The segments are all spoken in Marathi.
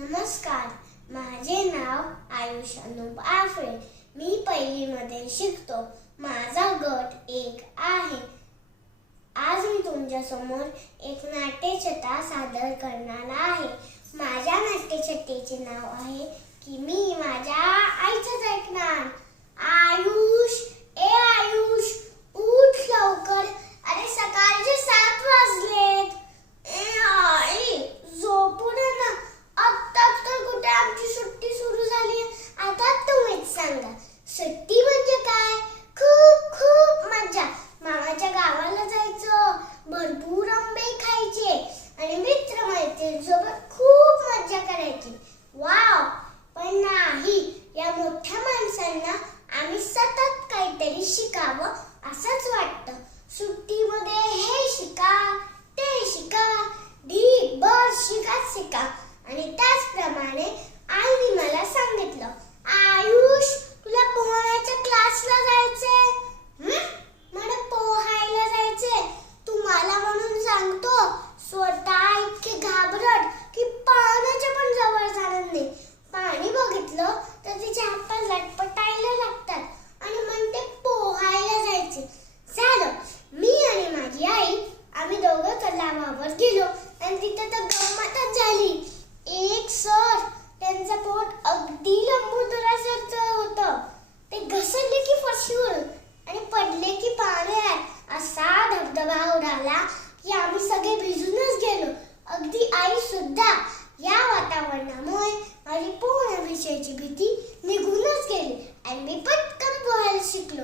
नमस्कार. माझे नाव आयुष अनुप आफळे. मी पहिलीमध्ये शिकतो. माझा गट एक आहे. आज मी तुमच्यासमोर एक नाट्यछटा सादर करणार आहे. माझ्या नाट्यछटेचे नाव आहे की मी की आम्ही सगळे भिजूनच गेलो. अगदी आई सुद्धा या वातावरणामुळे माझी पूर्ण विषयाची भीती निघूनच गेली आणि मी पटकन पोहायला शिकलो.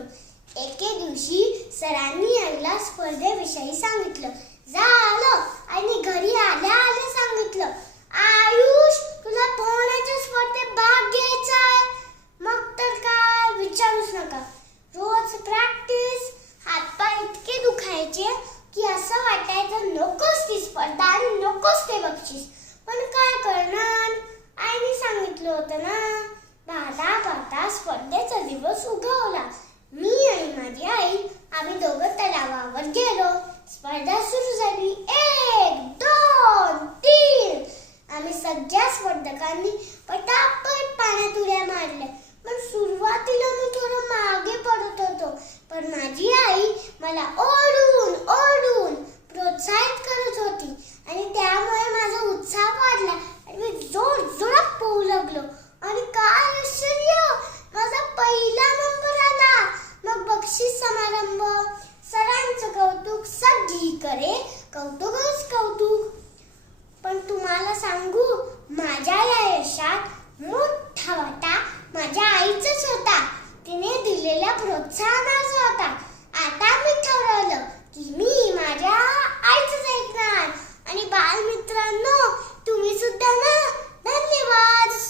एके दिवशी सरांनी आईला स्पर्धेविषयी सांगितलं. झालं. दिवस उगवला. मी आणि माझी आई आम्ही दोघं तलावावर गेलो. स्पर्धा सुरू झाली. एक दोन तीन. आम्ही सगळ्या स्पर्धकांनी आरंभ सरांचं कौतुक सगळी करे कौतुकच कौतुक पण तुम्हाला